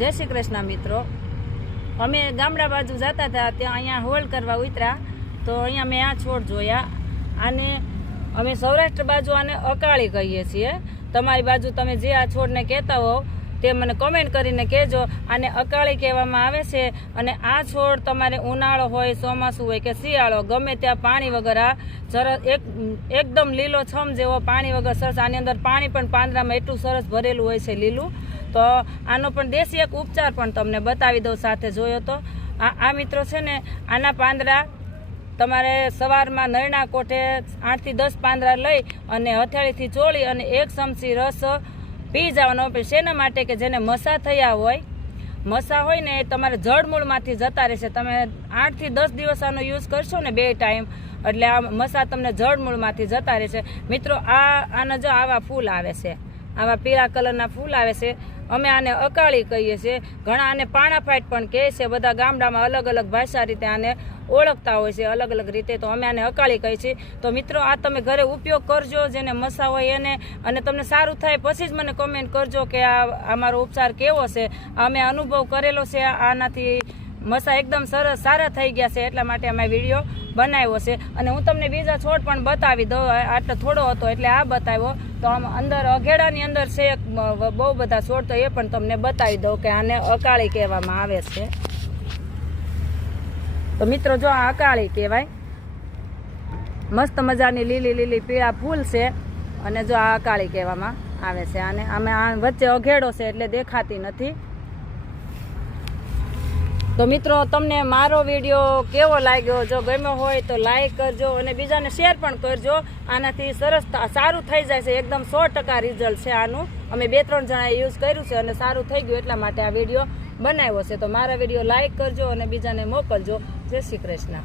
જય શ્રી કૃષ્ણ મિત્રો। અમે ગામડા બાજુ જતા હતા ત્યાં અહીંયા હોલ કરવા ઉતર્યા તો અહીંયા મેં આ છોડ જોયા। આને અમે સૌરાષ્ટ્ર બાજુ આને અકાળી કહીએ છીએ। તમારી બાજુ તમે જે આ છોડને કહેતા હો તે મને કમેન્ટ કરીને કહેજો। આને અકાળી કહેવામાં આવે છે અને આ છોડ તમારે ઉનાળો હોય, ચોમાસું હોય કે શિયાળો ગમે ત્યાં પાણી વગર આ સરસ એકદમ લીલો છમ જેવો પાણી વગર સરસ આની અંદર પાણી પણ પાંદડામાં એટલું સરસ ભરેલું હોય છે લીલું। તો આનો પણ દેશી એક ઉપચાર પણ તમને બતાવી દઉં સાથે જોયો તો આ મિત્રો છે ને આના પાંદડા તમારે સવારમાં નળના કોઠે 8 થી 10 પાંદડા લઈ અને હથેળીથી ચોળી અને 1 ચમચી રસ પી જવાનો। શેના માટે કે જેને મસા થયા હોય, મસા હોય ને તમારે જળમૂળમાંથી જતા રહેશે। તમે 8 થી 10 દિવસ આનો યુઝ કરશો ને 2 ટાઈમ એટલે આ મસા તમને જળમૂળમાંથી જતા રહેશે। મિત્રો આના જો આવા ફૂલ આવે છે, આવા પીળા કલરના ફૂલ આવે છે। અમે આને અકાળી કહીએ છીએ, ઘણા આને પાણાફાઈટ પણ કહે છે। બધા ગામડામાં અલગ અલગ ભાષા રીતે આને ઓળખતા હોય છે, અલગ અલગ રીતે। તો અમે આને અકાળી કહીએ છીએ। તો મિત્રો આ તમે ઘરે ઉપયોગ કરજો, જેને મસા હોય એને, અને તમને સારું થાય પછી જ મને કમેન્ટ કરજો કે આ મારો ઉપચાર કેવો છે। અમે અનુભવ કરેલો છે, આનાથી મસા એકદમ સરસ સારા થઈ ગયા છે, એટલા માટે અમે વિડીયો બનાવ્યો છે। અને હું તમને બીજા છોડ પણ બતાવી દઉં, આટલો થોડો હતો એટલે આ બતાવ્યો। તો આમ અંદર અઘેડાની અંદર છે બહુ બધા છોડ, તો એ પણ તમને બતાવી દઉં કે આને અકાળી કહેવામાં આવે છે। તો મિત્રો જો આ અકાળી કહેવાય, મસ્ત મજાની લીલી લીલી પીળા ફૂલ છે અને જો આ અકાળી કહેવામાં આવે છે આને। અમે આ વચ્ચે અઘેડો છે એટલે દેખાતી નથી। તો મિત્રો તમને મારો વિડીયો કેવો લાગ્યો? જો ગમ્યો હોય તો લાઈક કરજો અને બીજાને શેર પણ કરજો। આનાથી સરસ સારું થઈ જાય છે, એકદમ 100% રિઝલ્ટ છે આનું। અમે 2-3 જણાએ યુઝ કર્યું છે અને સારું થઈ ગયું, એટલા માટે આ વિડીયો બનાવ્યો છે। તો મારા વિડીયો લાઈક કરજો અને બીજાને મોકલજો। જય શ્રી કૃષ્ણ।